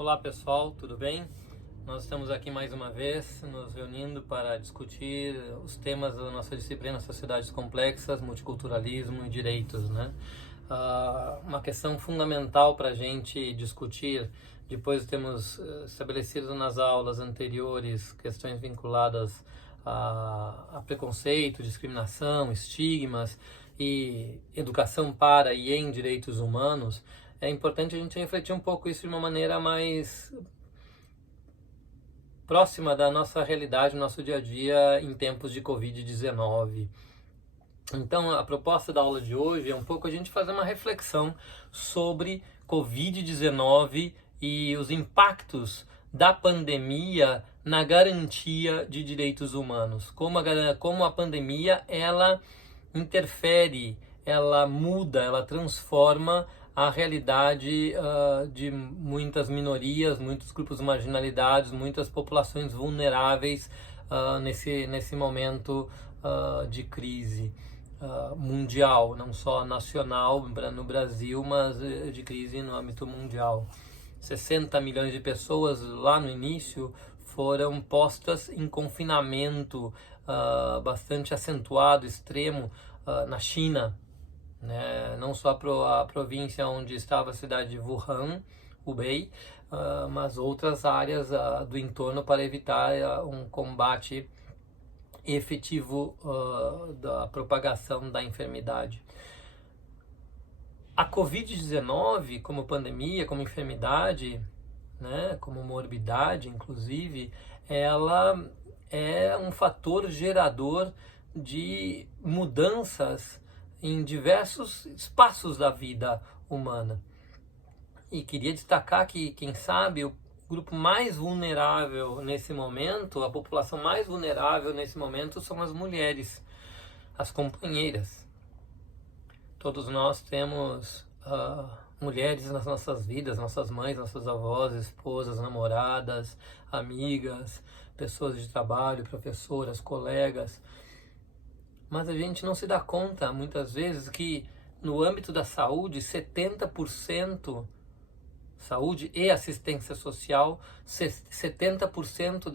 Olá pessoal, tudo bem? Nós estamos aqui mais uma vez nos reunindo para discutir os temas da nossa disciplina Sociedades Complexas, Multiculturalismo e Direitos, né? Uma questão fundamental para a gente discutir, depois de termos estabelecido nas aulas anteriores questões vinculadas a preconceito, discriminação, estigmas e educação para e em direitos humanos. É importante a gente refletir um pouco isso de uma maneira mais próxima da nossa realidade, do nosso dia a dia em tempos de Covid-19. Então, a proposta da aula de hoje é um pouco a gente fazer uma reflexão sobre Covid-19 e os impactos da pandemia na garantia de direitos humanos. Como a pandemia, ela interfere, ela muda, ela transforma a realidade de muitas minorias, muitos grupos marginalizados, muitas populações vulneráveis nesse momento de crise mundial, não só nacional no Brasil, mas de crise no âmbito mundial. 60 milhões de pessoas lá no início foram postas em confinamento bastante acentuado, extremo, na China, né? Não só a província onde estava a cidade de Wuhan, Hubei, mas outras áreas do entorno para evitar um combate efetivo da propagação da enfermidade. A Covid-19, como pandemia, como enfermidade, né, como morbidade, inclusive, ela é um fator gerador de mudanças em diversos espaços da vida humana. E queria destacar que, quem sabe, o grupo mais vulnerável nesse momento, a população mais vulnerável nesse momento são as mulheres, as companheiras. Todos nós temos mulheres nas nossas vidas, nossas mães, nossas avós, esposas, namoradas, amigas, pessoas de trabalho, professoras, colegas. Mas a gente não se dá conta, muitas vezes, que no âmbito da saúde, 70%, saúde e assistência social, 70%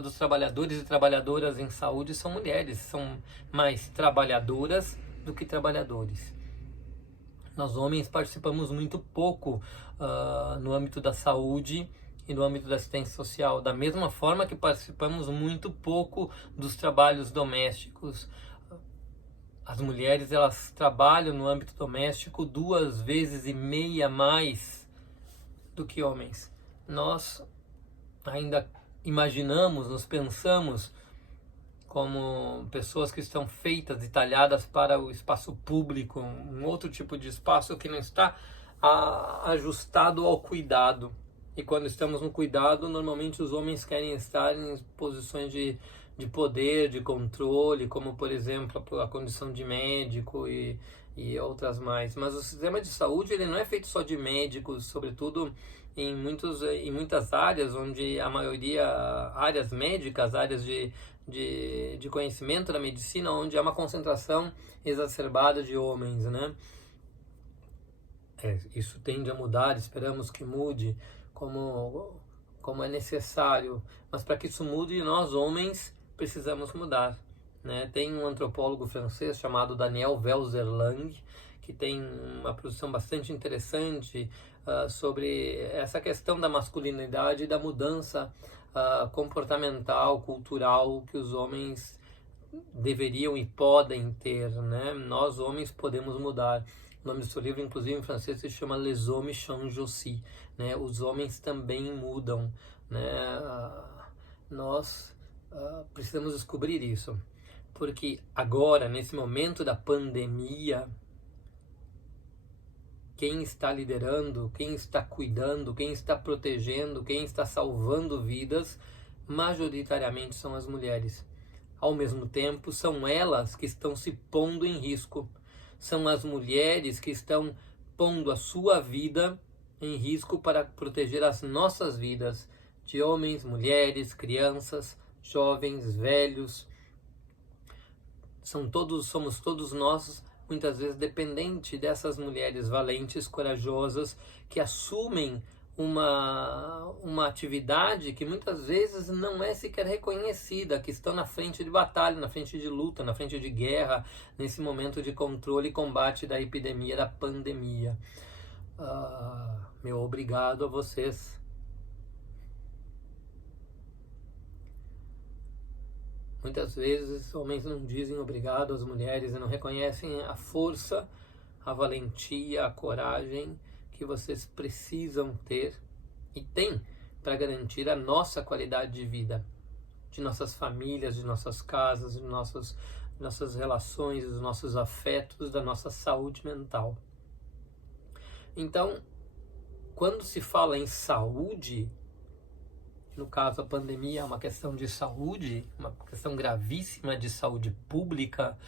dos trabalhadores e trabalhadoras em saúde são mulheres, são mais trabalhadoras do que trabalhadores. Nós homens participamos muito pouco no âmbito da saúde e no âmbito da assistência social, da mesma forma que participamos muito pouco dos trabalhos domésticos. As mulheres, elas trabalham no âmbito doméstico 2,5 vezes mais do que homens. Nós ainda imaginamos, nos pensamos como pessoas que estão feitas e talhadas para o espaço público, um outro tipo de espaço que não está ajustado ao cuidado. E quando estamos no cuidado, normalmente os homens querem estar em posições de poder, de controle, como por exemplo a condição de médico e outras mais. Mas o sistema de saúde, ele não é feito só de médicos, sobretudo em muitas áreas, onde a maioria, áreas médicas, áreas de conhecimento da medicina, onde há uma concentração exacerbada de homens, né? Isso tende a mudar, esperamos que mude, como é necessário, mas para que isso mude, nós homens precisamos mudar, né? Tem um antropólogo francês chamado Daniel Welser-Lang, que tem uma produção bastante interessante sobre essa questão da masculinidade e da mudança comportamental, cultural que os homens deveriam e podem ter, né? Nós homens podemos mudar. O nome do seu livro, inclusive em francês, se chama Les hommes changent aussi, né? Os homens também mudam, né? Nós precisamos descobrir isso, porque agora, nesse momento da pandemia, quem está liderando, quem está cuidando, quem está protegendo, quem está salvando vidas, majoritariamente são as mulheres. Ao mesmo tempo, são elas que estão se pondo em risco. São as mulheres que estão pondo a sua vida em risco para proteger as nossas vidas, de homens, mulheres, crianças, jovens, velhos. Somos todos nós, muitas vezes, dependentes dessas mulheres valentes, corajosas, que assumem uma atividade que muitas vezes não é sequer reconhecida, que estão na frente de batalha, na frente de luta, na frente de guerra, nesse momento de controle e combate da epidemia, da pandemia. Meu obrigado a vocês. Muitas vezes homens não dizem obrigado às mulheres e não reconhecem a força, a valentia, a coragem que vocês precisam ter e têm para garantir a nossa qualidade de vida, de nossas famílias, de nossas casas, de nossas relações, dos nossos afetos, da nossa saúde mental. Então, quando se fala em saúde, no caso a pandemia é uma questão de saúde, uma questão gravíssima de saúde pública,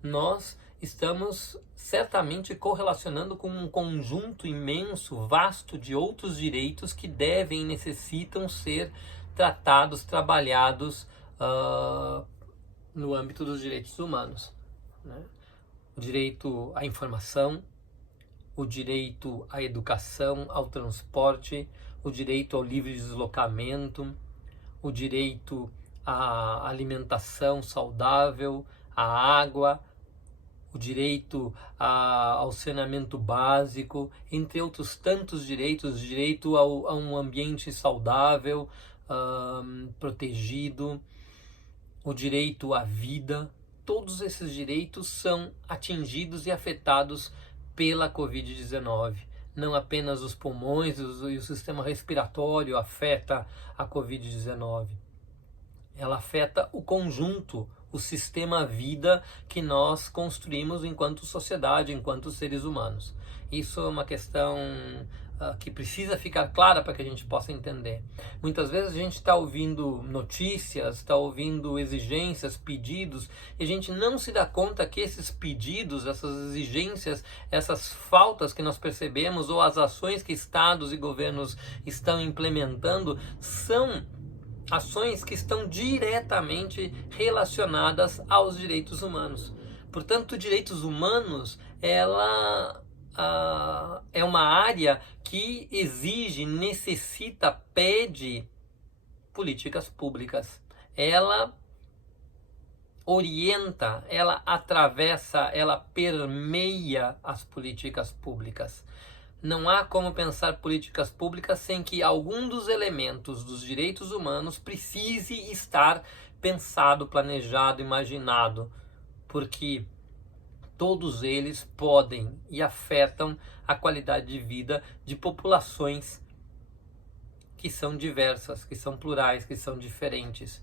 nós estamos certamente correlacionando com um conjunto imenso, vasto de outros direitos que devem e necessitam ser tratados, trabalhados no âmbito dos direitos humanos, né? O direito à informação, o direito à educação, ao transporte, o direito ao livre deslocamento, o direito à alimentação saudável, à água, o direito ao saneamento básico, entre outros tantos direitos, direito a um ambiente saudável, protegido, o direito à vida. Todos esses direitos são atingidos e afetados pela Covid-19. Não apenas os pulmões e o sistema respiratório afeta a Covid-19. Ela afeta o conjunto, o sistema vida que nós construímos enquanto sociedade, enquanto seres humanos. Isso é uma questão que precisa ficar clara para que a gente possa entender. Muitas vezes a gente está ouvindo notícias, está ouvindo exigências, pedidos, e a gente não se dá conta que esses pedidos, essas exigências, essas faltas que nós percebemos ou as ações que estados e governos estão implementando são ações que estão diretamente relacionadas aos direitos humanos. Portanto, direitos humanos, ela é uma área que exige, necessita, pede políticas públicas. Ela orienta, ela atravessa, ela permeia as políticas públicas. Não há como pensar políticas públicas sem que algum dos elementos dos direitos humanos precise estar pensado, planejado, imaginado, porque todos eles podem e afetam a qualidade de vida de populações que são diversas, que são plurais, que são diferentes.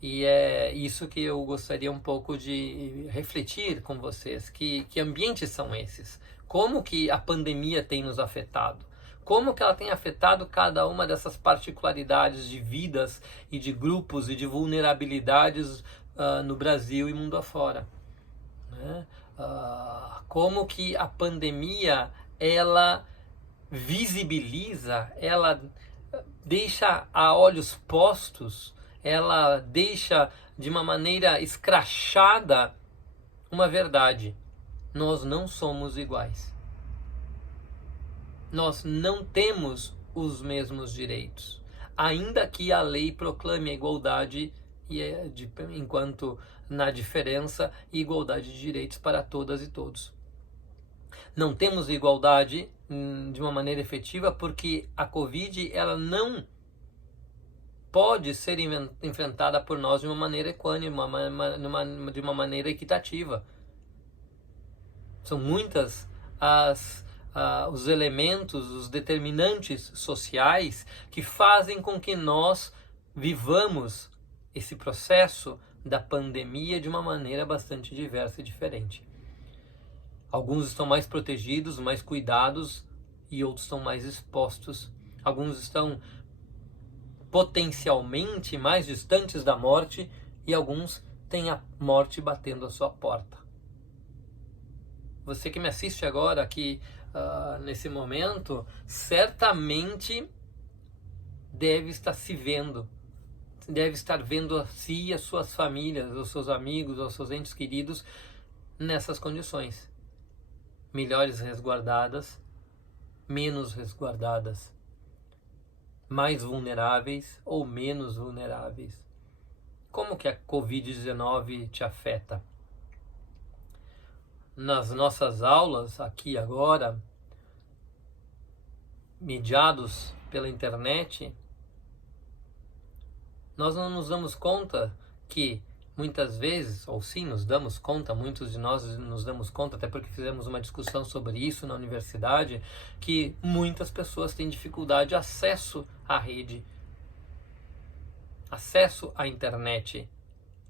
E é isso que eu gostaria um pouco de refletir com vocês, que ambientes são esses? Como que a pandemia tem nos afetado? Como que ela tem afetado cada uma dessas particularidades de vidas e de grupos e de vulnerabilidades no Brasil e mundo afora, né? Como que a pandemia, ela visibiliza, ela deixa a olhos postos, ela deixa de uma maneira escrachada uma verdade: nós não somos iguais. Nós não temos os mesmos direitos, ainda que a lei proclame a igualdade enquanto na diferença e igualdade de direitos para todas e todos. Não temos igualdade de uma maneira efetiva porque a Covid, ela não pode ser enfrentada por nós de uma maneira equânime, de uma maneira equitativa. São muitas os elementos, os determinantes sociais que fazem com que nós vivamos esse processo da pandemia de uma maneira bastante diversa e diferente. Alguns estão mais protegidos, mais cuidados, e outros estão mais expostos. Alguns estão potencialmente mais distantes da morte, e alguns têm a morte batendo à sua porta. Você que me assiste agora aqui nesse momento, certamente deve estar se vendo, deve estar vendo a si e as suas famílias, os seus amigos, os seus entes queridos nessas condições. Melhores resguardadas, menos resguardadas. mais vulneráveis ou menos vulneráveis. Como que a Covid-19 te afeta? Nas nossas aulas, aqui agora, mediados pela internet, nós não nos damos conta que muitas vezes, ou sim, nos damos conta, muitos de nós nos damos conta, até porque fizemos uma discussão sobre isso na universidade, que muitas pessoas têm dificuldade de acesso à rede, acesso à internet,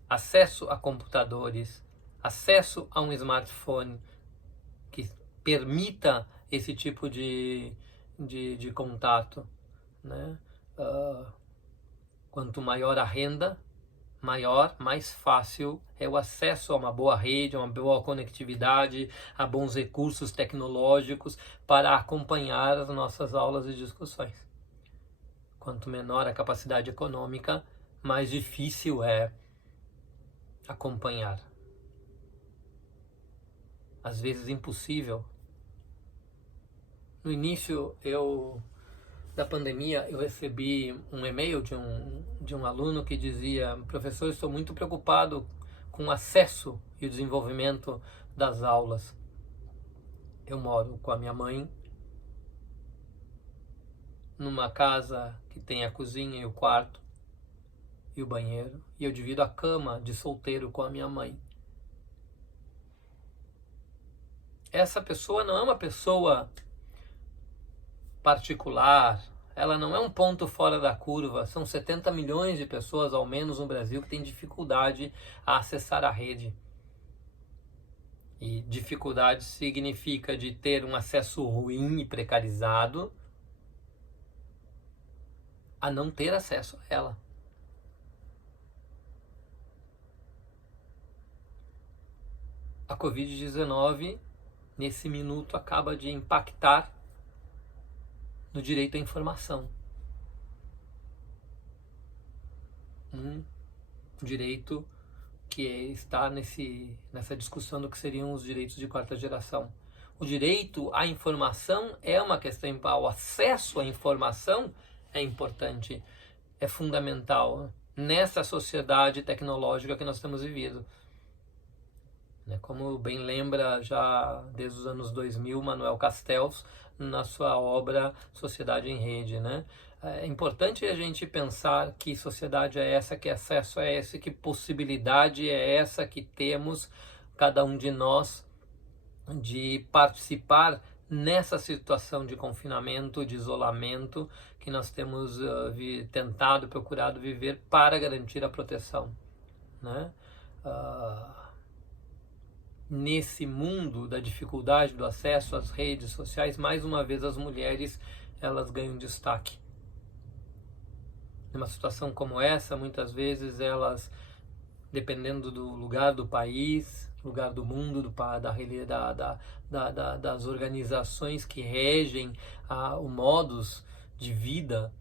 acesso a computadores, acesso a um smartphone que permita esse tipo de contato, né? Quanto maior a renda, mais fácil é o acesso a uma boa rede, a uma boa conectividade, a bons recursos tecnológicos para acompanhar as nossas aulas e discussões. Quanto menor a capacidade econômica, mais difícil é acompanhar. Às vezes impossível. No início da pandemia, eu recebi um e-mail de um aluno que dizia: professor, estou muito preocupado com o acesso e o desenvolvimento das aulas. Eu moro com a minha mãe numa casa que tem a cozinha e o quarto e o banheiro, e eu divido a cama de solteiro com a minha mãe. Essa pessoa não é uma pessoa particular, ela não é um ponto fora da curva. São 70 milhões de pessoas, ao menos no Brasil, que têm dificuldade a acessar a rede. E dificuldade significa de ter um acesso ruim e precarizado a não ter acesso a ela. A Covid-19, nesse minuto, acaba de impactar no direito à informação. Um direito que está nessa discussão do que seriam os direitos de quarta geração. O direito à informação é uma questão, o acesso à informação é importante, é fundamental nessa sociedade tecnológica que nós temos vivido. Como bem lembra já desde os anos 2000, Manuel Castells, na sua obra Sociedade em Rede, né? É importante a gente pensar que sociedade é essa, que acesso é esse, que possibilidade é essa que temos, cada um de nós, de participar nessa situação de confinamento, de isolamento, que nós temos tentado, procurado viver para garantir a proteção, né? Nesse mundo da dificuldade do acesso às redes sociais, mais uma vez as mulheres elas ganham destaque. Numa situação como essa, muitas vezes elas, dependendo do lugar do país, lugar do mundo, das organizações que regem o modus de vida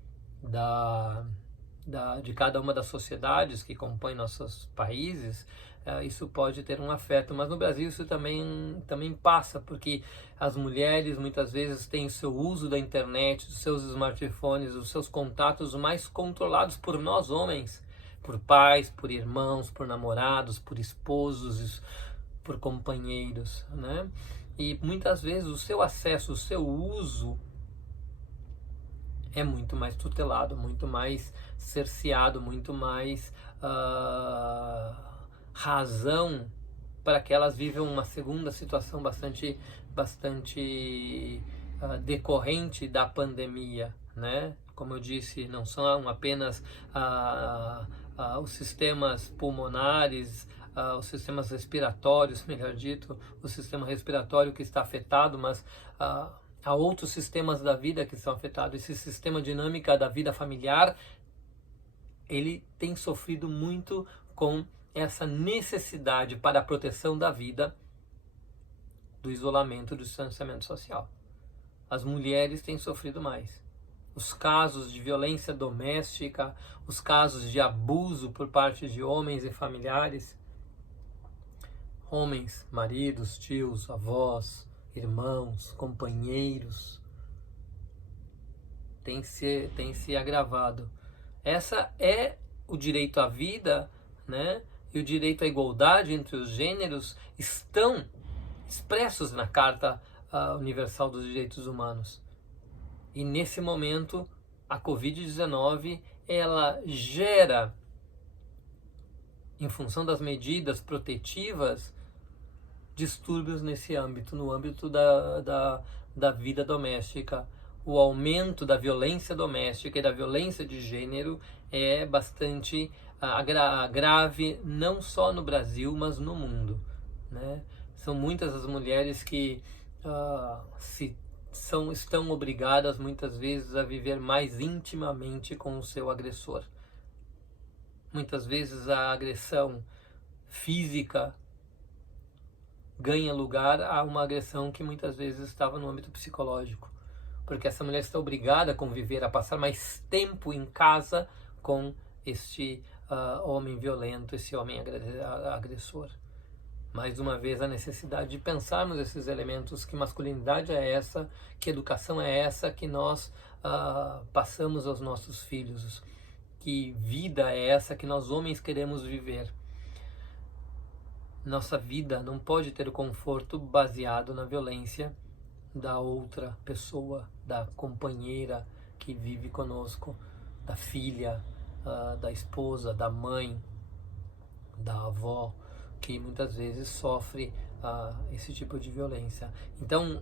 de cada uma das sociedades que compõem nossos países, isso pode ter um afeto. Mas no Brasil isso também passa, porque as mulheres muitas vezes têm o seu uso da internet, dos seus smartphones, os seus contatos mais controlados por nós homens, por pais, por irmãos, por namorados, por esposos, por companheiros, né? E muitas vezes o seu acesso, o seu uso é muito mais tutelado, muito mais cerceado, muito mais razão para que elas vivam uma segunda situação bastante decorrente da pandemia, né? Como eu disse, não são apenas os sistemas pulmonares, os sistemas respiratórios, melhor dito, o sistema respiratório que está afetado, mas há outros sistemas da vida que estão afetados. Esse sistema dinâmica da vida familiar, ele tem sofrido muito com essa necessidade para a proteção da vida, do isolamento, do distanciamento social. As mulheres têm sofrido mais. Os casos de violência doméstica, os casos de abuso por parte de homens e familiares, homens, maridos, tios, avós, irmãos, companheiros, tem se agravado. Essa é o direito à vida, né? E o direito à igualdade entre os gêneros estão expressos na Carta Universal dos Direitos Humanos. E nesse momento, a Covid-19, ela gera, em função das medidas protetivas, distúrbios nesse âmbito, no âmbito da vida doméstica. O aumento da violência doméstica e da violência de gênero é bastante grave, não só no Brasil, mas no mundo, né? São muitas as mulheres que estão obrigadas muitas vezes a viver mais intimamente com o seu agressor. Muitas vezes a agressão física ganha lugar a uma agressão que muitas vezes estava no âmbito psicológico, porque essa mulher está obrigada a conviver, a passar mais tempo em casa com este homem violento, esse homem agressor. Mais uma vez, a necessidade de pensarmos esses elementos, que masculinidade é essa, que educação é essa que nós passamos aos nossos filhos, que vida é essa que nós homens queremos viver. Nossa vida não pode ter o conforto baseado na violência da outra pessoa, da companheira que vive conosco, da filha, da esposa, da mãe, da avó, que muitas vezes sofre esse tipo de violência. Então,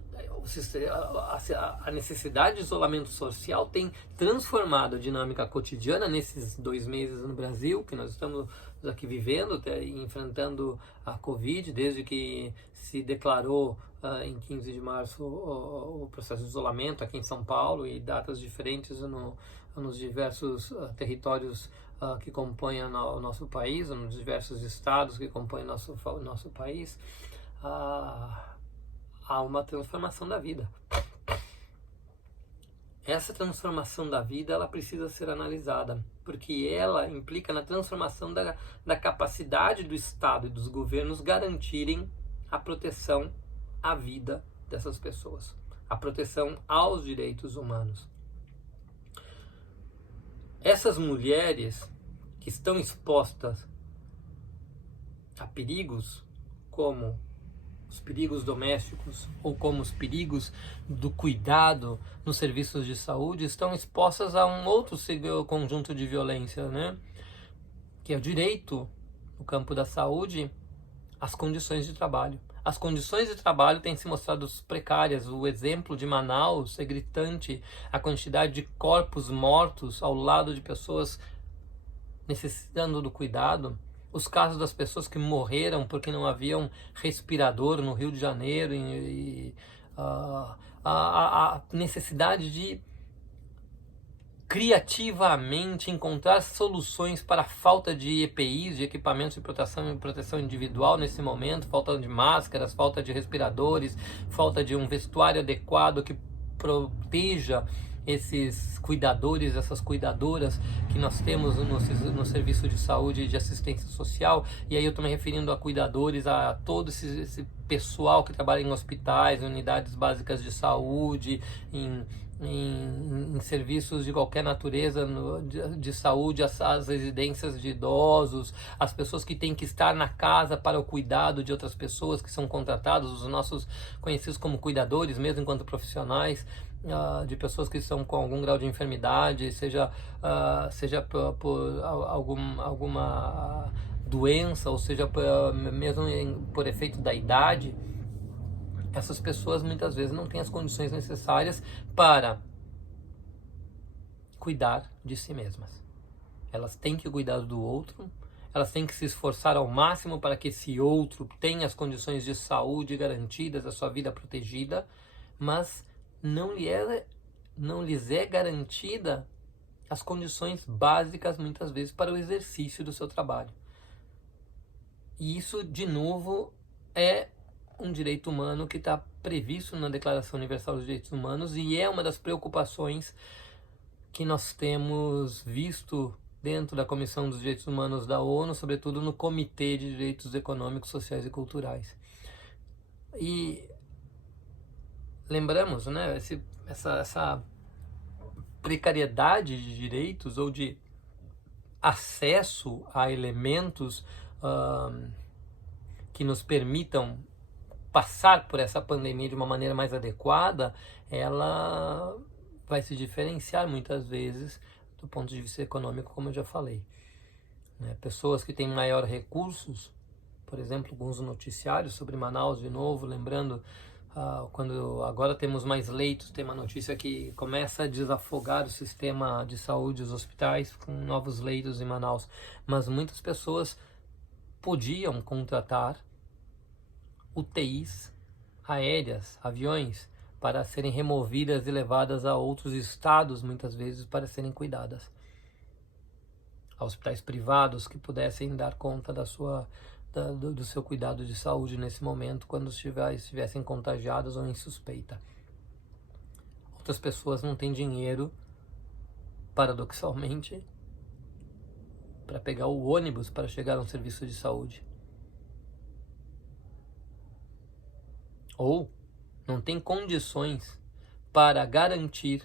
a necessidade de isolamento social tem transformado a dinâmica cotidiana nesses 2 meses no Brasil, que nós estamos aqui vivendo, enfrentando a Covid, desde que se declarou em 15 de março o processo de isolamento aqui em São Paulo, e datas diferentes nos diversos territórios que compõem o nosso país, nos diversos estados que compõem o nosso país. Há uma transformação da vida. Essa transformação da vida, ela precisa ser analisada, porque ela implica na transformação da capacidade do Estado e dos governos garantirem a proteção à vida dessas pessoas, a proteção aos direitos humanos. Essas mulheres que estão expostas a perigos como os perigos domésticos ou como os perigos do cuidado nos serviços de saúde, estão expostas a um outro conjunto de violência, né? Que é o direito, no campo da saúde, às condições de trabalho. As condições de trabalho têm se mostrado precárias. O exemplo de Manaus é gritante. A quantidade de corpos mortos ao lado de pessoas necessitando do cuidado. Os casos das pessoas que morreram porque não haviam respirador no Rio de Janeiro, a necessidade de criativamente encontrar soluções para a falta de EPIs, de equipamentos de proteção individual nesse momento, falta de máscaras, falta de respiradores, falta de um vestuário adequado que proteja esses cuidadores, essas cuidadoras que nós temos no serviço de saúde e de assistência social. E aí eu estou me referindo a cuidadores, a todo esse pessoal que trabalha em hospitais, em unidades básicas de saúde, em serviços de qualquer natureza de saúde, as residências de idosos, as pessoas que têm que estar na casa para o cuidado de outras pessoas que são contratados, os nossos conhecidos como cuidadores, mesmo enquanto profissionais, de pessoas que estão com algum grau de enfermidade, seja por alguma doença, ou seja mesmo por efeito da idade. Essas pessoas muitas vezes não têm as condições necessárias para cuidar de si mesmas. Elas têm que cuidar do outro, elas têm que se esforçar ao máximo para que esse outro tenha as condições de saúde garantidas, a sua vida protegida, mas não lhes é garantida as condições básicas, muitas vezes, para o exercício do seu trabalho. E isso, de novo, é um direito humano que está previsto na Declaração Universal dos Direitos Humanos, e é uma das preocupações que nós temos visto dentro da Comissão dos Direitos Humanos da ONU, sobretudo no Comitê de Direitos Econômicos, Sociais e Culturais. E lembramos, né, precariedade de direitos ou de acesso a elementos que nos permitam passar por essa pandemia de uma maneira mais adequada, ela vai se diferenciar muitas vezes do ponto de vista econômico, como eu já falei. Pessoas que têm maior recursos, por exemplo, alguns noticiários sobre Manaus de novo, lembrando, quando agora temos mais leitos, tem uma notícia que começa a desafogar o sistema de saúde, os hospitais, com novos leitos em Manaus, mas muitas pessoas podiam contratar UTIs aéreas, aviões, para serem removidas e levadas a outros estados, muitas vezes, para serem cuidadas. A hospitais privados que pudessem dar conta do seu cuidado de saúde nesse momento, quando estivessem contagiadas ou em suspeita. Outras pessoas não têm dinheiro, paradoxalmente, para pegar o ônibus para chegar a um serviço de saúde. Ou não tem condições para garantir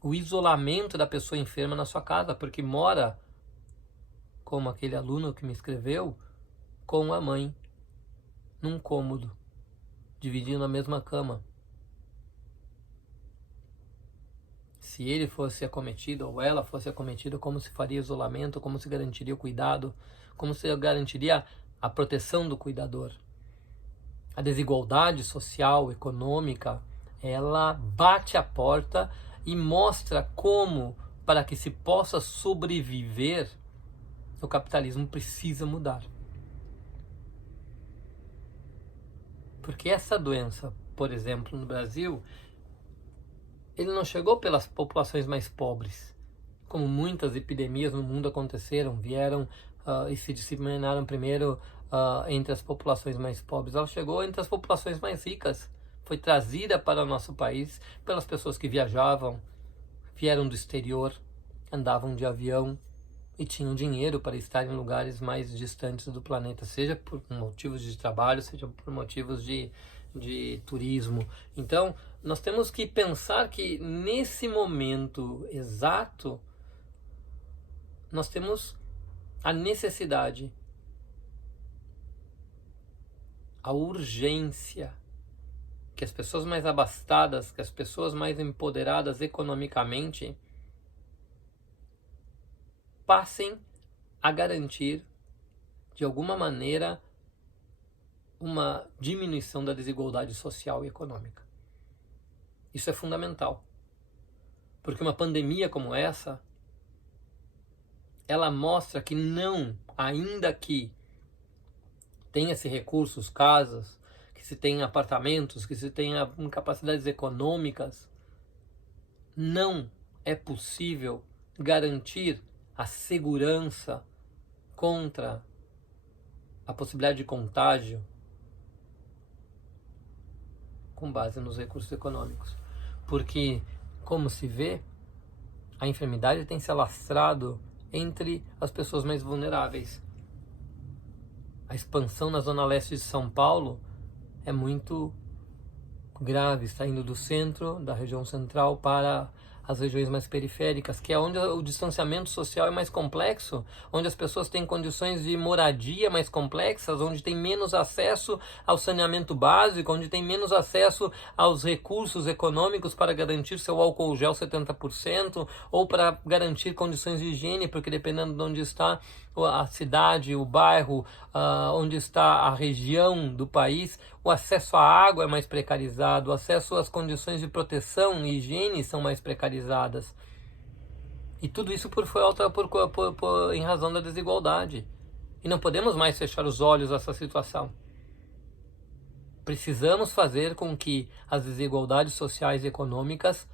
o isolamento da pessoa enferma na sua casa, porque mora, como aquele aluno que me escreveu, com a mãe, num cômodo, dividindo a mesma cama. Se ele fosse acometido ou ela fosse acometida, como se faria isolamento, como se garantiria o cuidado, como se garantiria a proteção do cuidador. A desigualdade social, econômica, ela bate a porta e mostra como, para que se possa sobreviver, o capitalismo precisa mudar. Porque essa doença, por exemplo, no Brasil, ele não chegou pelas populações mais pobres, como muitas epidemias no mundo aconteceram, vieram e se disseminaram primeiro entre as populações mais pobres. Ela chegou entre as populações mais ricas, foi trazida para o nosso país pelas pessoas que viajavam, vieram do exterior, andavam de avião e tinham dinheiro para estar em lugares mais distantes do planeta, seja por motivos de trabalho, seja por motivos de turismo. Então, nós temos que pensar que nesse momento exato, nós temos a necessidade, a urgência que as pessoas mais abastadas, que as pessoas mais empoderadas economicamente passem a garantir, de alguma maneira, uma diminuição da desigualdade social e econômica. Isso é fundamental. Porque uma pandemia como essa, ela mostra que não, ainda que tenha-se recursos, casas, que se tenha apartamentos, que se tenha capacidades econômicas, não é possível garantir a segurança contra a possibilidade de contágio com base nos recursos econômicos. Porque, como se vê, a enfermidade tem se alastrado entre as pessoas mais vulneráveis. A expansão na zona leste de São Paulo é muito grave, está indo do centro, da região central, para as regiões mais periféricas, que é onde o distanciamento social é mais complexo, onde as pessoas têm condições de moradia mais complexas, onde tem menos acesso ao saneamento básico, onde tem menos acesso aos recursos econômicos para garantir seu álcool gel 70%, ou para garantir condições de higiene, porque dependendo de onde está a cidade, o bairro, onde está a região do país, o acesso à água é mais precarizado, o acesso às condições de proteção e higiene são mais precarizadas. E tudo isso em razão da desigualdade. E não podemos mais fechar os olhos a essa situação. Precisamos fazer com que as desigualdades sociais e econômicas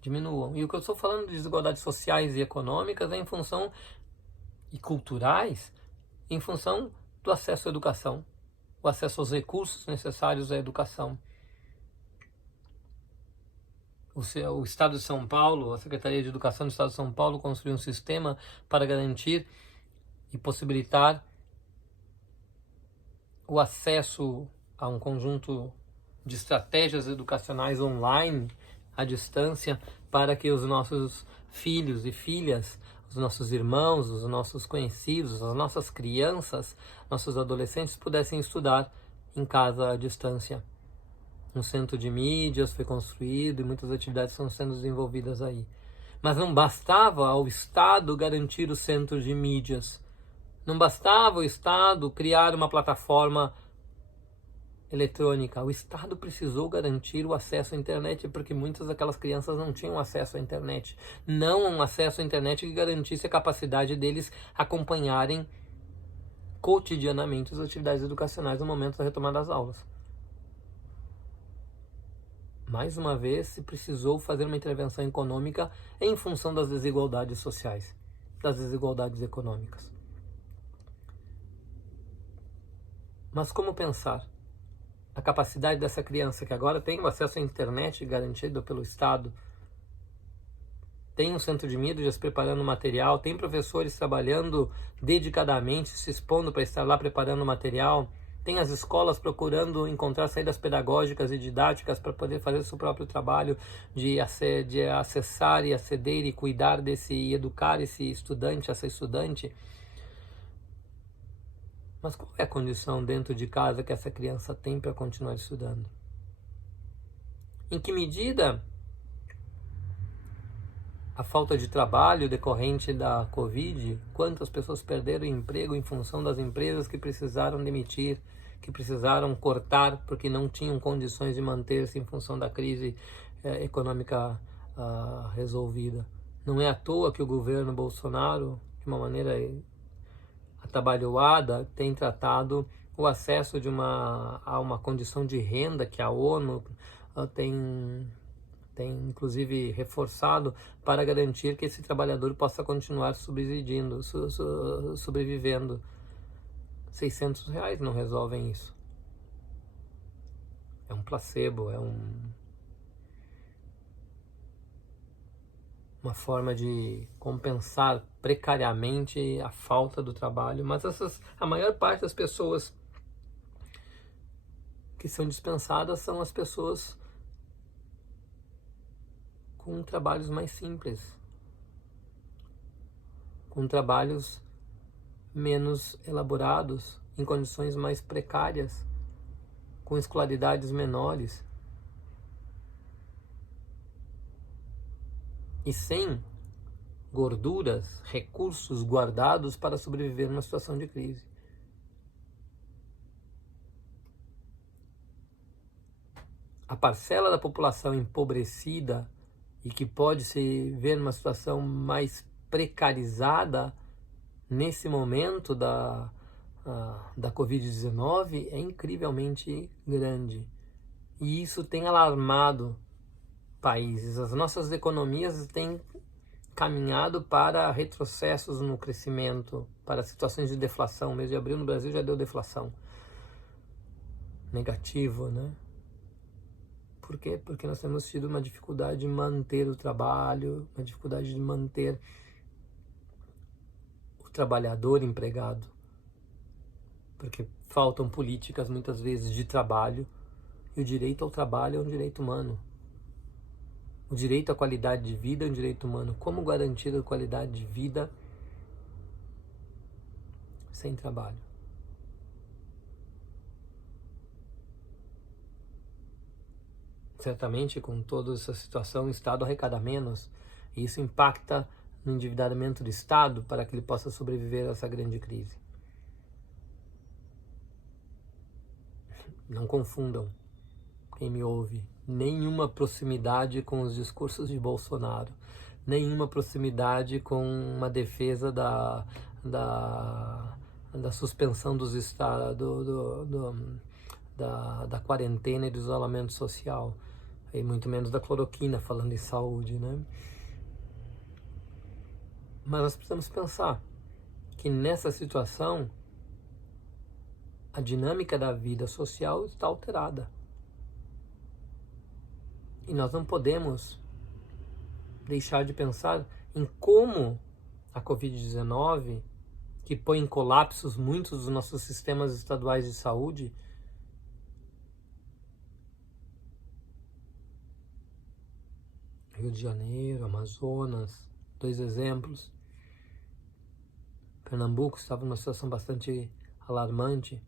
diminuam. E o que eu estou falando de desigualdades sociais e econômicas é em função e culturais, em função do acesso à educação, o acesso aos recursos necessários à educação. O Estado de São Paulo, a Secretaria de Educação do Estado de São Paulo construiu um sistema para garantir e possibilitar o acesso a um conjunto de estratégias educacionais online, à distância, para que os nossos filhos e filhas, os nossos irmãos, os nossos conhecidos, as nossas crianças, nossos adolescentes pudessem estudar em casa à distância. Um centro de mídias foi construído e muitas atividades estão sendo desenvolvidas aí. Mas não bastava ao Estado garantir os centros de mídias. Não bastava o Estado criar uma plataforma eletrônica. O Estado precisou garantir o acesso à internet, porque muitas daquelas crianças não tinham acesso à internet. Não um acesso à internet que garantisse a capacidade deles acompanharem cotidianamente as atividades educacionais no momento da retomada das aulas. Mais uma vez, se precisou fazer uma intervenção econômica em função das desigualdades sociais, das desigualdades econômicas. Mas como pensar a capacidade dessa criança que agora tem o acesso à internet garantido pelo Estado, tem um centro de mídias preparando material, tem professores trabalhando dedicadamente, se expondo para estar lá preparando material, tem as escolas procurando encontrar saídas pedagógicas e didáticas para poder fazer o seu próprio trabalho de acessar e aceder e cuidar desse, e educar esse estudante, essa estudante. Mas qual é a condição dentro de casa que essa criança tem para continuar estudando? Em que medida a falta de trabalho decorrente da Covid, quantas pessoas perderam emprego em função das empresas que precisaram demitir, que precisaram cortar porque não tinham condições de manter-se em função da crise econômica resolvida. Não é à toa que o governo Bolsonaro, de uma maneira atabalhoada, tem tratado o acesso a uma condição de renda que a ONU tem inclusive reforçado para garantir que esse trabalhador possa continuar sobrevivendo. R$600 não resolvem isso. É um placebo, é uma forma de compensar precariamente a falta do trabalho, mas a maior parte das pessoas que são dispensadas são as pessoas com trabalhos mais simples, com trabalhos menos elaborados, em condições mais precárias, com escolaridades menores e sem gorduras, recursos guardados para sobreviver numa situação de crise. A parcela da população empobrecida e que pode se ver numa situação mais precarizada nesse momento da Covid-19 é incrivelmente grande. E isso tem alarmado países. As nossas economias têm caminhado para retrocessos no crescimento, para situações de deflação. O mês de abril no Brasil já deu deflação. Negativo, né? Por quê? Porque nós temos tido uma dificuldade de manter o trabalho, uma dificuldade de manter o trabalhador empregado. Porque faltam políticas, muitas vezes, de trabalho, e o direito ao trabalho é um direito humano. O direito à qualidade de vida é um direito humano. Como garantir a qualidade de vida sem trabalho? Certamente, com toda essa situação, o Estado arrecada menos, e isso impacta no endividamento do Estado para que ele possa sobreviver a essa grande crise. Não confundam, quem me ouve, nenhuma proximidade com os discursos de Bolsonaro, nenhuma proximidade com uma defesa da suspensão dos da quarentena e do isolamento social, e muito menos da cloroquina, falando em saúde, né? Mas nós precisamos pensar que nessa situação a dinâmica da vida social está alterada. E nós não podemos deixar de pensar em como a Covid-19, que põe em colapsos muitos dos nossos sistemas estaduais de saúde, Rio de Janeiro, Amazonas, 2 exemplos. Pernambuco estava numa situação bastante alarmante.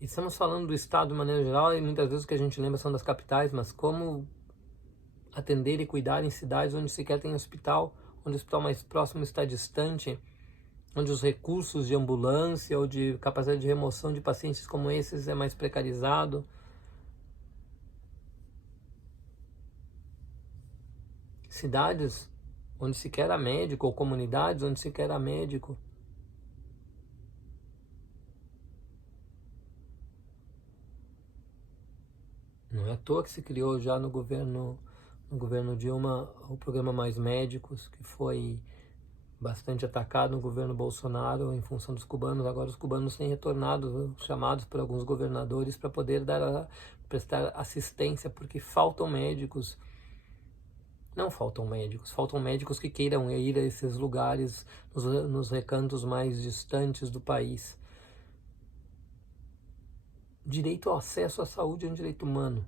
E estamos falando do estado de maneira geral, e muitas vezes o que a gente lembra são das capitais, mas como atender e cuidar em cidades onde sequer tem hospital, onde o hospital mais próximo está distante, onde os recursos de ambulância ou de capacidade de remoção de pacientes como esses é mais precarizado. Cidades onde sequer há médico, ou comunidades onde sequer há médico. Não é à toa que se criou já no governo Dilma o programa Mais Médicos, que foi bastante atacado no governo Bolsonaro em função dos cubanos. Agora os cubanos têm retornado, chamados por alguns governadores para poder prestar assistência, porque faltam médicos. Não faltam médicos que queiram ir a esses lugares, nos recantos mais distantes do país. Direito ao acesso à saúde é um direito humano.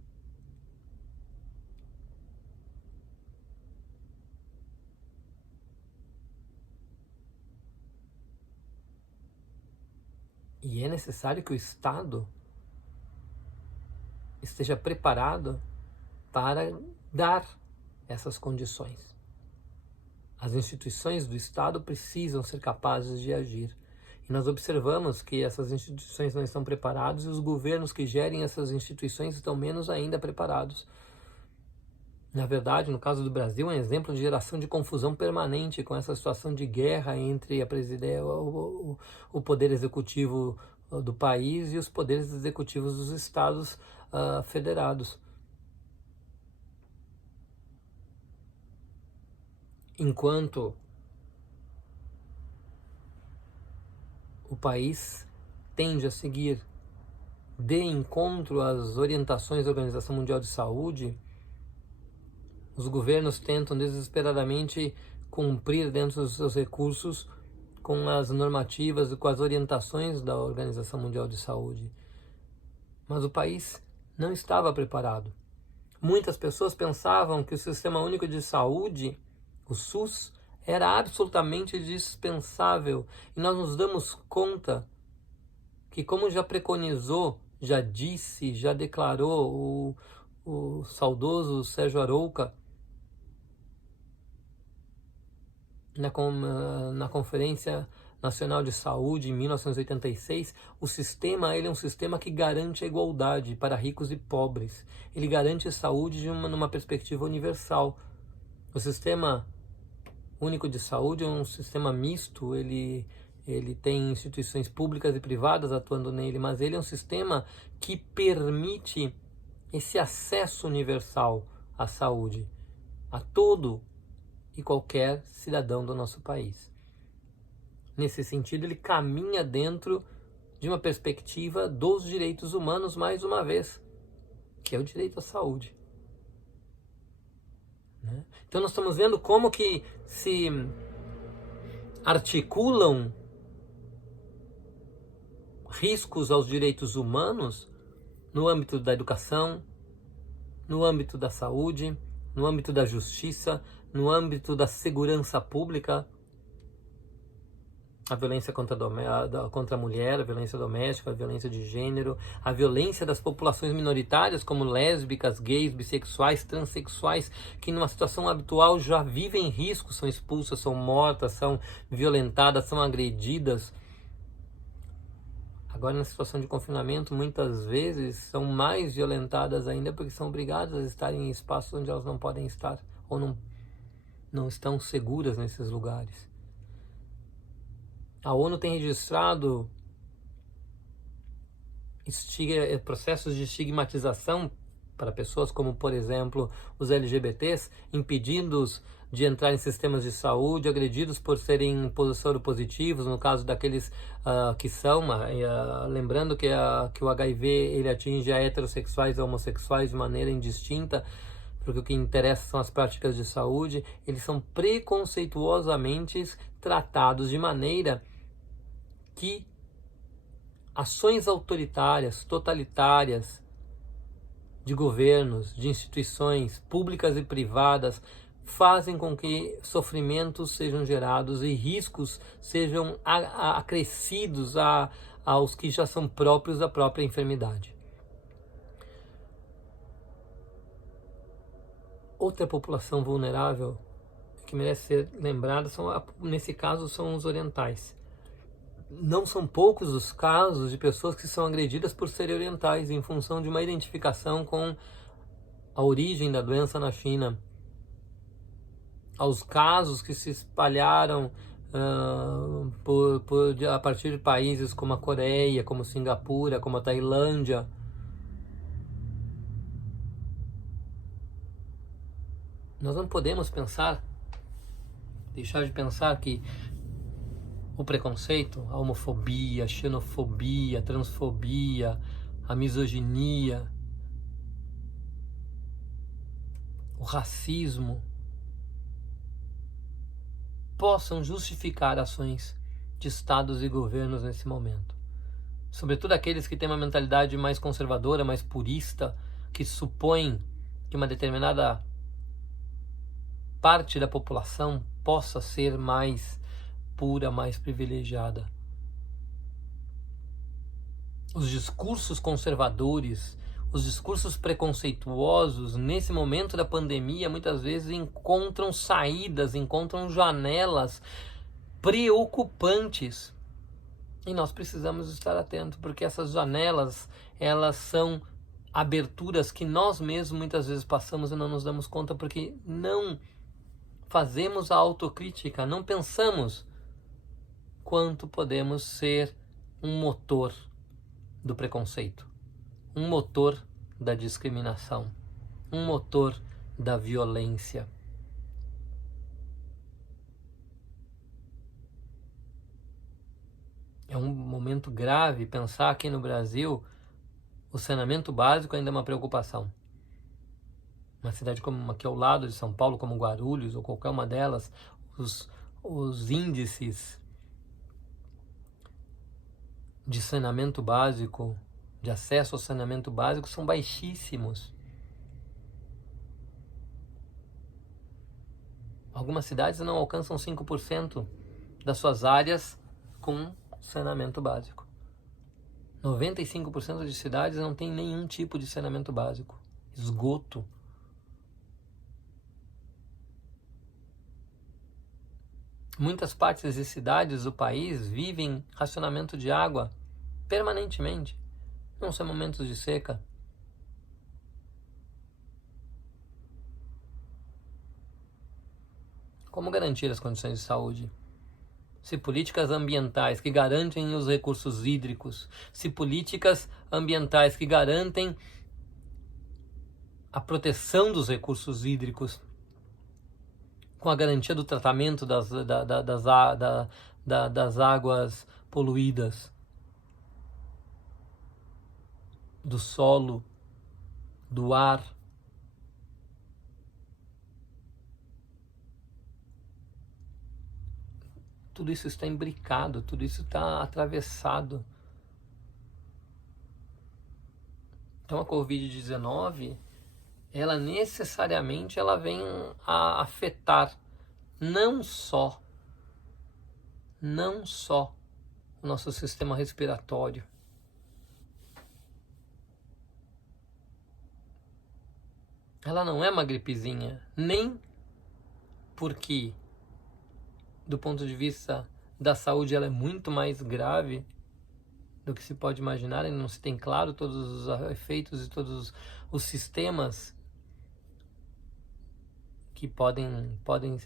E é necessário que o Estado esteja preparado para dar essas condições. As instituições do Estado precisam ser capazes de agir. E nós observamos que essas instituições não estão preparadas e os governos que gerem essas instituições estão menos ainda preparados. Na verdade, no caso do Brasil, é um exemplo de geração de confusão permanente com essa situação de guerra entre o poder executivo do país e os poderes executivos dos estados federados. Enquanto o país tende a seguir de encontro às orientações da Organização Mundial de Saúde, os governos tentam desesperadamente cumprir dentro dos seus recursos com as normativas e com as orientações da Organização Mundial de Saúde. Mas o país não estava preparado. Muitas pessoas pensavam que o Sistema Único de Saúde, o SUS, era absolutamente dispensável. E nós nos damos conta que, como já preconizou, já disse, já declarou o saudoso Sérgio Arouca, na Conferência Nacional de Saúde em 1986, o sistema ele é um sistema que garante a igualdade para ricos e pobres. Ele garante saúde numa perspectiva universal. O Sistema Único de Saúde é um sistema misto, ele tem instituições públicas e privadas atuando nele, mas ele é um sistema que permite esse acesso universal à saúde, a todo e qualquer cidadão do nosso país. Nesse sentido, ele caminha dentro de uma perspectiva dos direitos humanos, mais uma vez, que é o direito à saúde. Então nós estamos vendo como que se articulam riscos aos direitos humanos no âmbito da educação, no âmbito da saúde, no âmbito da justiça, no âmbito da segurança pública, a violência contra a mulher, a violência doméstica, a violência de gênero, a violência das populações minoritárias como lésbicas, gays, bissexuais, transexuais, que numa situação habitual já vivem risco, são expulsas, são mortas, são violentadas, são agredidas. Agora, na situação de confinamento, muitas vezes são mais violentadas ainda porque são obrigadas a estar em espaços onde elas não podem estar ou não estão seguras nesses lugares. A ONU tem registrado processos de estigmatização para pessoas como, por exemplo, os LGBTs, impedindo-os de entrar em sistemas de saúde, agredidos por serem soropositivos, no caso daqueles que são, lembrando que o HIV ele atinge a heterossexuais e homossexuais de maneira indistinta, porque o que interessa são as práticas de saúde. Eles são preconceituosamente tratados de maneira que ações autoritárias, totalitárias, de governos, de instituições públicas e privadas fazem com que sofrimentos sejam gerados e riscos sejam acrescidos aos que já são próprios da própria enfermidade. Outra população vulnerável que merece ser lembrada, nesse caso, são os orientais. Não são poucos os casos de pessoas que são agredidas por serem orientais em função de uma identificação com a origem da doença na China. Aos casos que se espalharam a partir de países como a Coreia, como Singapura, como a Tailândia. Nós não podemos deixar de pensar que o preconceito, a homofobia, a xenofobia, a transfobia, a misoginia, o racismo, possam justificar ações de estados e governos nesse momento. Sobretudo aqueles que têm uma mentalidade mais conservadora, mais purista, que supõem que uma determinada parte da população possa ser mais pura, mais privilegiada. Os discursos conservadores, os discursos preconceituosos, nesse momento da pandemia, muitas vezes encontram saídas, encontram janelas preocupantes. E nós precisamos estar atentos, porque essas janelas, elas são aberturas que nós mesmos muitas vezes passamos e não nos damos conta, porque não fazemos a autocrítica, não pensamos quanto podemos ser um motor do preconceito, um motor da discriminação, um motor da violência. É um momento grave pensar que no Brasil o saneamento básico ainda é uma preocupação. Uma cidade como aqui ao lado de São Paulo, como Guarulhos ou qualquer uma delas, os índices de saneamento básico, de acesso ao saneamento básico são baixíssimos. Algumas cidades não alcançam 5% das suas áreas com saneamento básico. 95% de cidades não tem nenhum tipo de saneamento básico. Esgoto. Muitas partes e cidades do país vivem racionamento de água permanentemente. Não são momentos de seca. Como garantir as condições de saúde? Se políticas ambientais que garantem os recursos hídricos, se políticas ambientais que garantem a proteção dos recursos hídricos, com a garantia do tratamento das águas poluídas, do solo, do ar. Tudo isso está imbricado, tudo isso está atravessado. Então a Covid-19, ela necessariamente vem a afetar não só o nosso sistema respiratório, ela não é uma gripezinha, nem porque do ponto de vista da saúde ela é muito mais grave do que se pode imaginar, e não se tem claro todos os efeitos e todos os sistemas que podem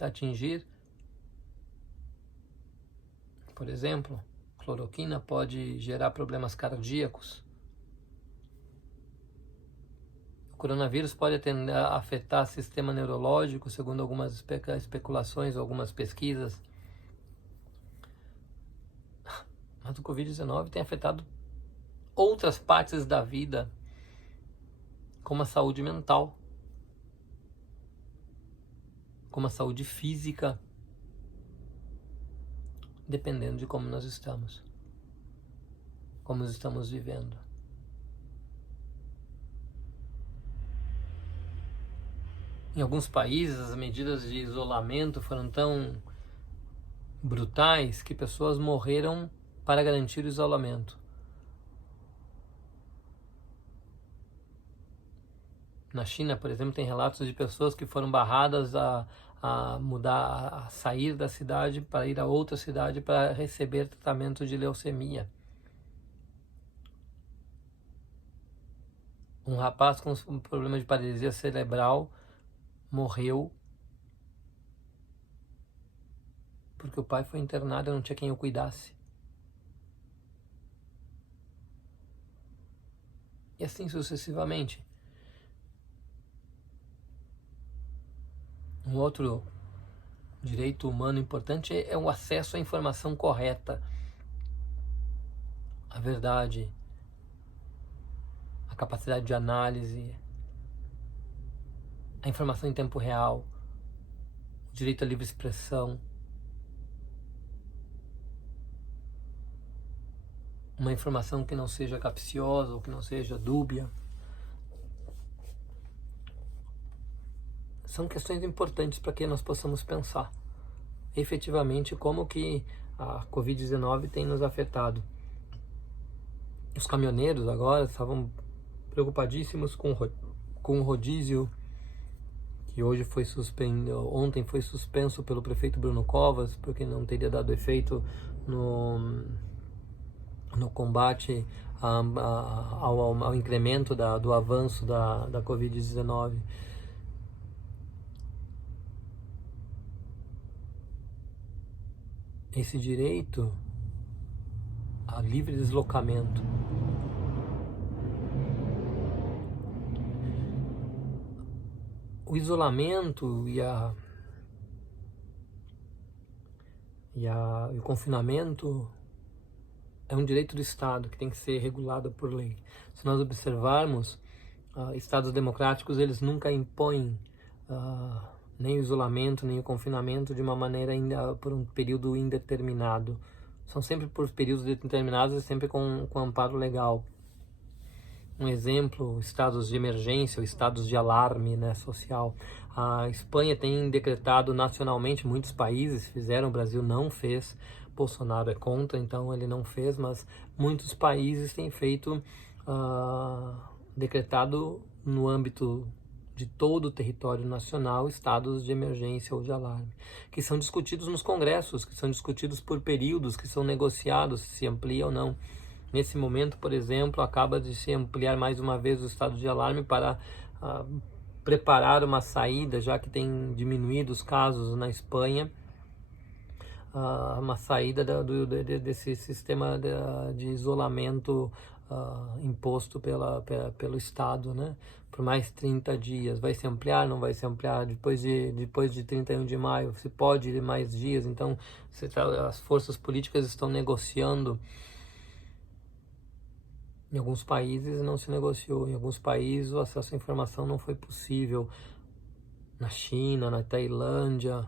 atingir. Por exemplo, cloroquina pode gerar problemas cardíacos. O coronavírus pode afetar o sistema neurológico, segundo algumas especulações, algumas pesquisas. Mas o Covid-19 tem afetado outras partes da vida, como a saúde mental, como a saúde física, dependendo de como nós estamos, como nós estamos vivendo. Em alguns países, as medidas de isolamento foram tão brutais que pessoas morreram para garantir o isolamento. Na China, por exemplo, tem relatos de pessoas que foram barradas a mudar, a sair da cidade para ir a outra cidade para receber tratamento de leucemia. Um rapaz com um problema de paralisia cerebral morreu porque o pai foi internado e não tinha quem o cuidasse. E assim sucessivamente. Um outro direito humano importante é o acesso à informação correta, à verdade, a capacidade de análise, a informação em tempo real, o direito à livre expressão, uma informação que não seja capciosa ou que não seja dúbia. São questões importantes para que nós possamos pensar efetivamente como que a Covid-19 tem nos afetado. Os caminhoneiros agora estavam preocupadíssimos com o rodízio, que ontem foi suspenso pelo prefeito Bruno Covas, porque não teria dado efeito no combate ao incremento do avanço da Covid-19. Esse direito a livre deslocamento, o isolamento e o confinamento é um direito do Estado que tem que ser regulado por lei. Se nós observarmos, Estados democráticos, eles nunca impõem nem o isolamento, nem o confinamento de uma maneira por um período indeterminado. São sempre por períodos determinados e sempre com amparo legal. Um exemplo, estados de emergência ou estados de alarme, né, social. A Espanha tem decretado nacionalmente, muitos países fizeram, o Brasil não fez, Bolsonaro é contra, então ele não fez, mas muitos países têm feito, decretado no âmbito de todo o território nacional, estados de emergência ou de alarme, que são discutidos nos congressos, que são discutidos por períodos, que são negociados, se amplia ou não. Nesse momento, por exemplo, acaba de se ampliar mais uma vez o estado de alarme para preparar uma saída, já que tem diminuído os casos na Espanha, uma saída desse sistema de isolamento imposto pelo Estado, né? Por mais 30 dias. Vai se ampliar, não vai se ampliar? Depois de 31 de maio, se pode ir mais dias? Então, as forças políticas estão negociando. Em alguns países não se negociou, em alguns países o acesso à informação não foi possível. Na China, na Tailândia,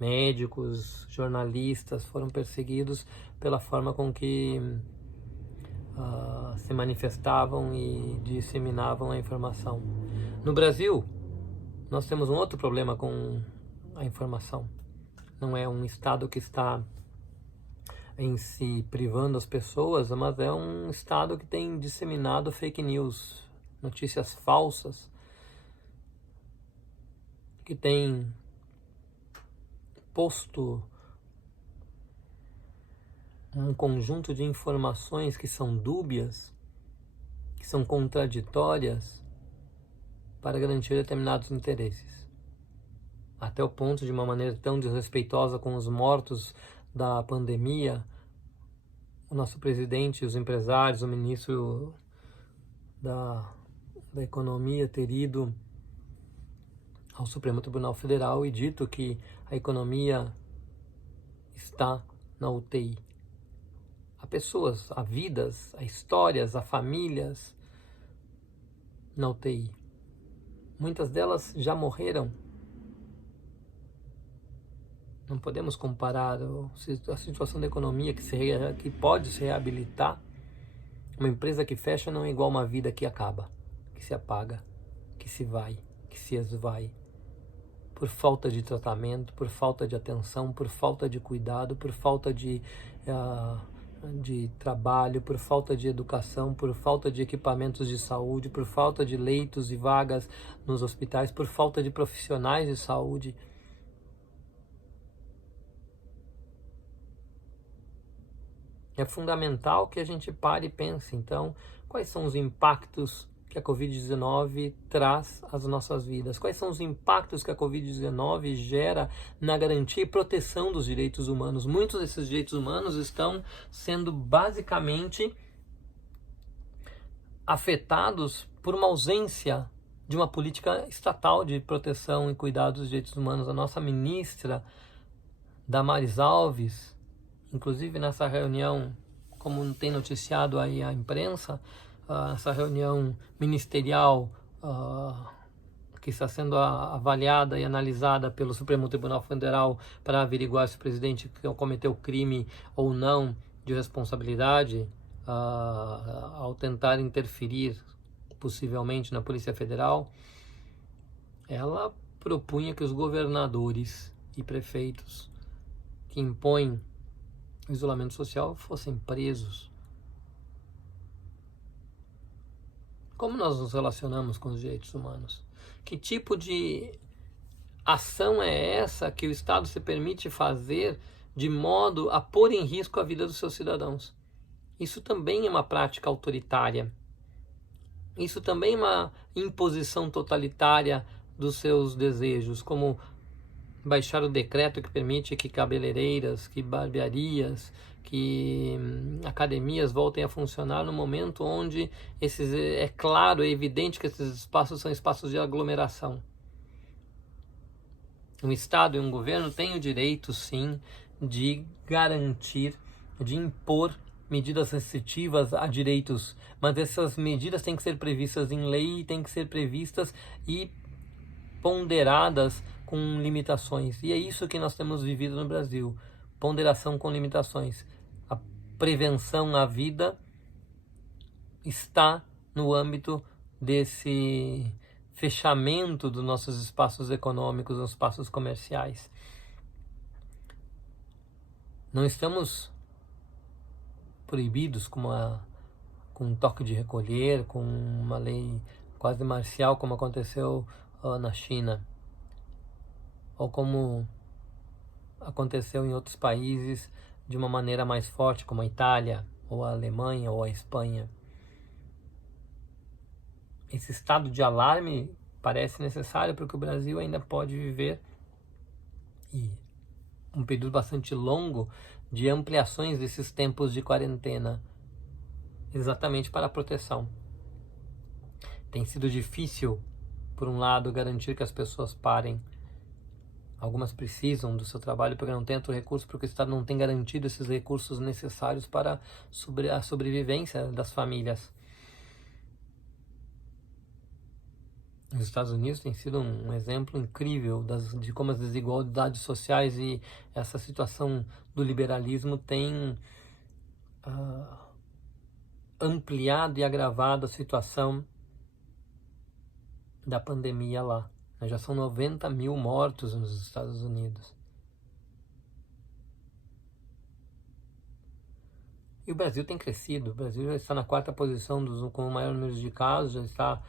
médicos, jornalistas foram perseguidos pela forma com que se manifestavam e disseminavam a informação. No Brasil, nós temos um outro problema com a informação. Não é um Estado que está em si privando as pessoas, mas é um Estado que tem disseminado fake news, notícias falsas, que tem posto um conjunto de informações que são dúbias, que são contraditórias, para garantir determinados interesses. Até o ponto de uma maneira tão desrespeitosa com os mortos da pandemia, o nosso presidente, os empresários, o ministro da Economia ter ido ao Supremo Tribunal Federal e dito que a economia está na UTI. Há pessoas, há vidas, há histórias, há famílias na UTI. Muitas delas já morreram. Não podemos comparar a situação da economia que pode se reabilitar. Uma empresa que fecha não é igual a uma vida que acaba, que se apaga, que se vai, que se esvai. por falta de tratamento, por falta de atenção, por falta de cuidado, por falta de trabalho, por falta de educação, por falta de equipamentos de saúde, por falta de leitos e vagas nos hospitais, por falta de profissionais de saúde. É fundamental que a gente pare e pense, então, quais são os impactos que a Covid-19 traz às nossas vidas? Quais são os impactos que a Covid-19 gera na garantia e proteção dos direitos humanos? Muitos desses direitos humanos estão sendo basicamente afetados por uma ausência de uma política estatal de proteção e cuidado dos direitos humanos. A nossa ministra, Damares Alves, inclusive nessa reunião, como tem noticiado aí a imprensa, essa reunião ministerial que está sendo avaliada e analisada pelo Supremo Tribunal Federal para averiguar se o presidente cometeu crime ou não de responsabilidade ao tentar interferir possivelmente na Polícia Federal, ela propunha que os governadores e prefeitos que impõem o isolamento social fossem presos. Como nós nos relacionamos com os direitos humanos? Que tipo de ação é essa que o Estado se permite fazer de modo a pôr em risco a vida dos seus cidadãos? Isso também é uma prática autoritária. Isso também é uma imposição totalitária dos seus desejos, como baixar o decreto que permite que cabeleireiras, que barbearias, que academias voltem a funcionar no momento onde é claro, é evidente que esses espaços são espaços de aglomeração. Um Estado e um governo têm o direito, sim, de garantir, de impor medidas restritivas a direitos, mas essas medidas têm que ser previstas em lei, têm que ser previstas e ponderadas com limitações. E é isso que nós temos vivido no Brasil. Ponderação com limitações. A prevenção à vida está no âmbito desse fechamento dos nossos espaços econômicos, dos espaços comerciais. Não estamos proibidos com um toque de recolher, com uma lei quase marcial, como aconteceu na China, ou como aconteceu em outros países de uma maneira mais forte, como a Itália, ou a Alemanha, ou a Espanha. Esse estado de alarme parece necessário porque o Brasil ainda pode viver um período bastante longo de ampliações desses tempos de quarentena, exatamente para a proteção. Tem sido difícil, por um lado, garantir que as pessoas parem. Algumas precisam do seu trabalho porque não tem outro recurso, porque o Estado não tem garantido esses recursos necessários para a sobrevivência das famílias. Os Estados Unidos tem sido um exemplo incrível de como as desigualdades sociais e essa situação do liberalismo tem ampliado e agravado a situação da pandemia lá. Já são 90 mil mortos nos Estados Unidos. E o Brasil tem crescido. O Brasil já está na 4ª posição com o maior número de casos, já está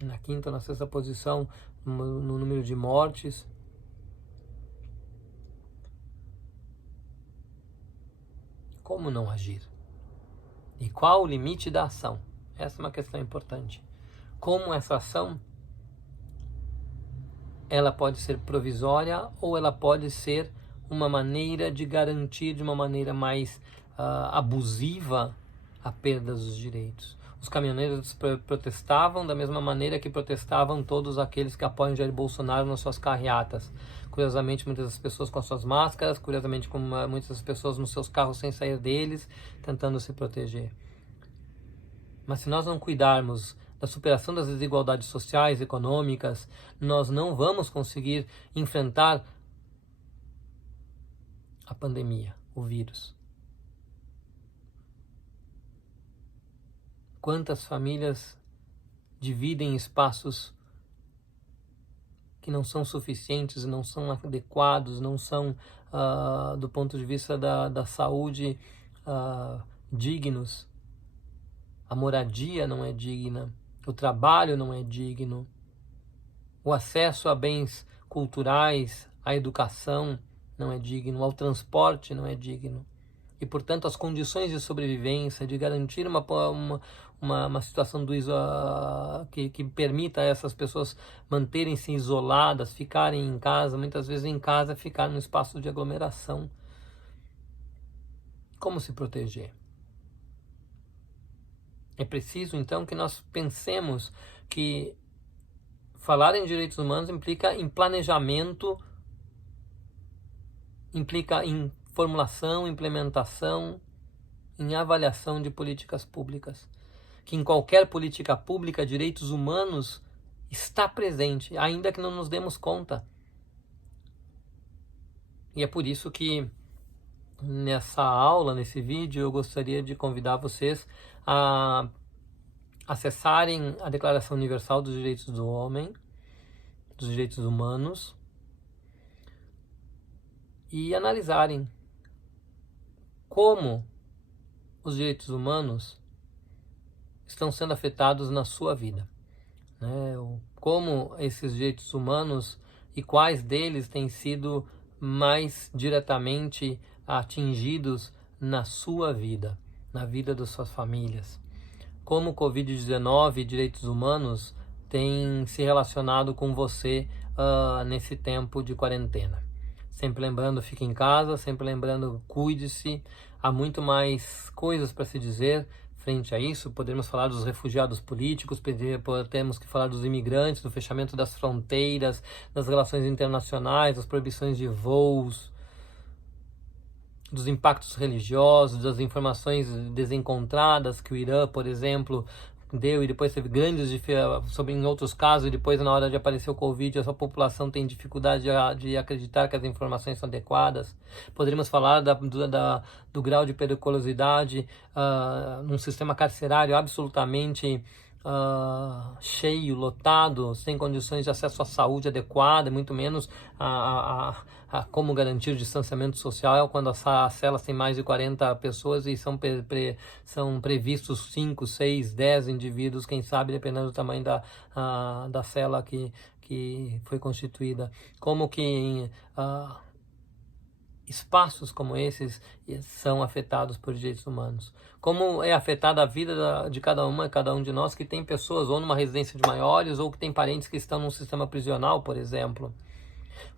na 5ª ou na 6ª posição no número de mortes. Como não agir? E qual o limite da ação? Essa é uma questão importante. Como essa ação ela pode ser provisória ou ela pode ser uma maneira de garantir de uma maneira mais abusiva a perda dos direitos. Os caminhoneiros protestavam da mesma maneira que protestavam todos aqueles que apoiam Jair Bolsonaro nas suas carreatas. Curiosamente, muitas das pessoas com as suas máscaras, curiosamente, com muitas das pessoas nos seus carros sem sair deles, tentando se proteger. Mas se nós não cuidarmos da superação das desigualdades sociais e econômicas, nós não vamos conseguir enfrentar a pandemia, o vírus. Quantas famílias dividem espaços que não são suficientes, não são adequados, não são, do ponto de vista da saúde, dignos. A moradia não é digna, o trabalho não é digno, o acesso a bens culturais, à educação não é digno, ao transporte não é digno. E, portanto, as condições de sobrevivência, de garantir uma situação que permita a essas pessoas manterem-se isoladas, ficarem em casa, muitas vezes em casa, ficar num espaço de aglomeração. Como se proteger? É preciso, então, que nós pensemos que falar em direitos humanos implica em planejamento, implica em formulação, implementação, em avaliação de políticas públicas. Que em qualquer política pública, direitos humanos está presente, ainda que não nos demos conta. E é por isso que nessa aula, nesse vídeo, eu gostaria de convidar vocês a acessarem a Declaração Universal dos Direitos do Homem, dos Direitos Humanos, e analisarem como os direitos humanos estão sendo afetados na sua vida, né? Como esses direitos humanos e quais deles têm sido mais diretamente atingidos na sua vida, na vida das suas famílias. Como o Covid-19 e direitos humanos têm se relacionado com você nesse tempo de quarentena. Sempre lembrando, fique em casa, sempre lembrando, cuide-se. Há muito mais coisas para se dizer frente a isso. Podemos falar dos refugiados políticos, temos que falar dos imigrantes, do fechamento das fronteiras, das relações internacionais, das proibições de voos, dos impactos religiosos, das informações desencontradas que o Irã, por exemplo, deu, e depois teve grandes sobre em outros casos, e depois na hora de aparecer o Covid, essa população tem dificuldade de acreditar que as informações são adequadas. Poderíamos falar do grau de periculosidade num sistema carcerário absolutamente cheio, lotado, sem condições de acesso à saúde adequada, muito menos a como garantir o distanciamento social quando as celas têm mais de 40 pessoas e são previstos 5, 6, 10 indivíduos, quem sabe, dependendo do tamanho da cela que foi constituída. Como que espaços como esses são afetados por direitos humanos. Como é afetada a vida de cada um de nós que tem pessoas ou numa residência de maiores ou que tem parentes que estão num sistema prisional, por exemplo.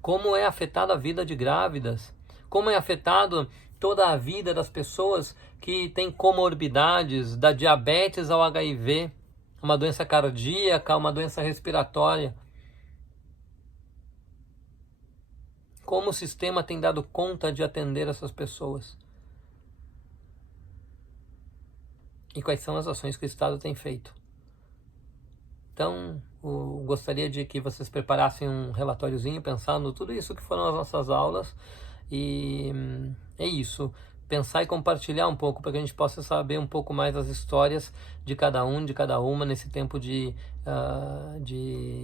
Como é afetada a vida de grávidas. Como é afetado toda a vida das pessoas que têm comorbidades, da diabetes ao HIV, uma doença cardíaca, uma doença respiratória. Como o sistema tem dado conta de atender essas pessoas? E quais são as ações que o Estado tem feito? Então, gostaria de que vocês preparassem um relatóriozinho pensando tudo isso que foram as nossas aulas. E é isso. Pensar e compartilhar um pouco para que a gente possa saber um pouco mais das histórias de cada um, de cada uma nesse tempo de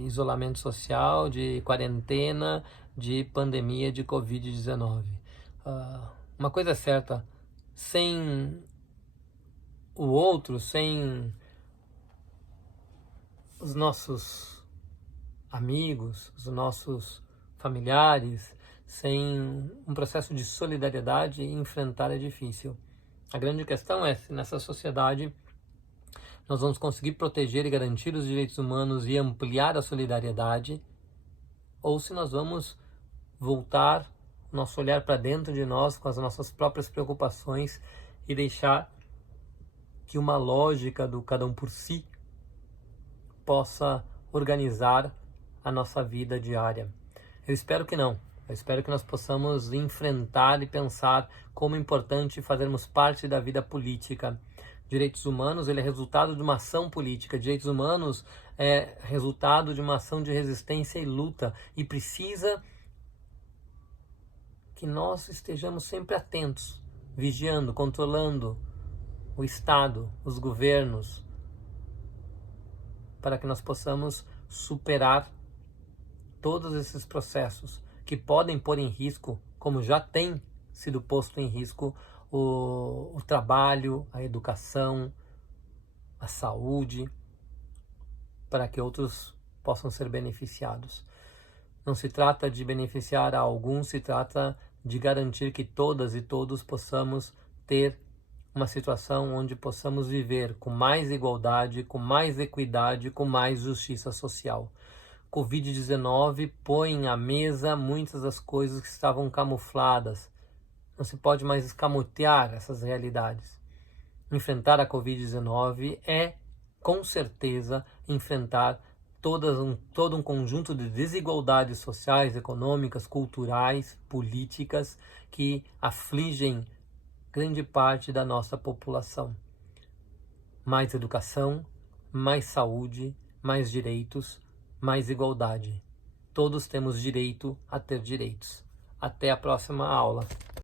isolamento social, de quarentena, de pandemia de Covid-19. Uma coisa é certa, sem o outro, sem os nossos amigos, os nossos familiares, sem um processo de solidariedade, enfrentar é difícil. A grande questão é se nessa sociedade nós vamos conseguir proteger e garantir os direitos humanos e ampliar a solidariedade, ou se nós vamos voltar nosso olhar para dentro de nós com as nossas próprias preocupações e deixar que uma lógica do cada um por si possa organizar a nossa vida diária. Eu espero que não. Eu espero que nós possamos enfrentar e pensar como é importante fazermos parte da vida política. Direitos humanos, ele é resultado de uma ação política. Direitos humanos é resultado de uma ação de resistência e luta. E precisa que nós estejamos sempre atentos, vigiando, controlando o Estado, os governos, para que nós possamos superar todos esses processos que podem pôr em risco, como já tem sido posto em risco, o trabalho, a educação, a saúde, para que outros possam ser beneficiados. Não se trata de beneficiar a alguns, se trata de garantir que todas e todos possamos ter uma situação onde possamos viver com mais igualdade, com mais equidade, com mais justiça social. Covid-19 põe à mesa muitas das coisas que estavam camufladas. Não se pode mais escamotear essas realidades. Enfrentar a Covid-19 é, com certeza, enfrentar todo um conjunto de desigualdades sociais, econômicas, culturais, políticas que afligem grande parte da nossa população. Mais educação, mais saúde, mais direitos, mais igualdade. Todos temos direito a ter direitos. Até a próxima aula.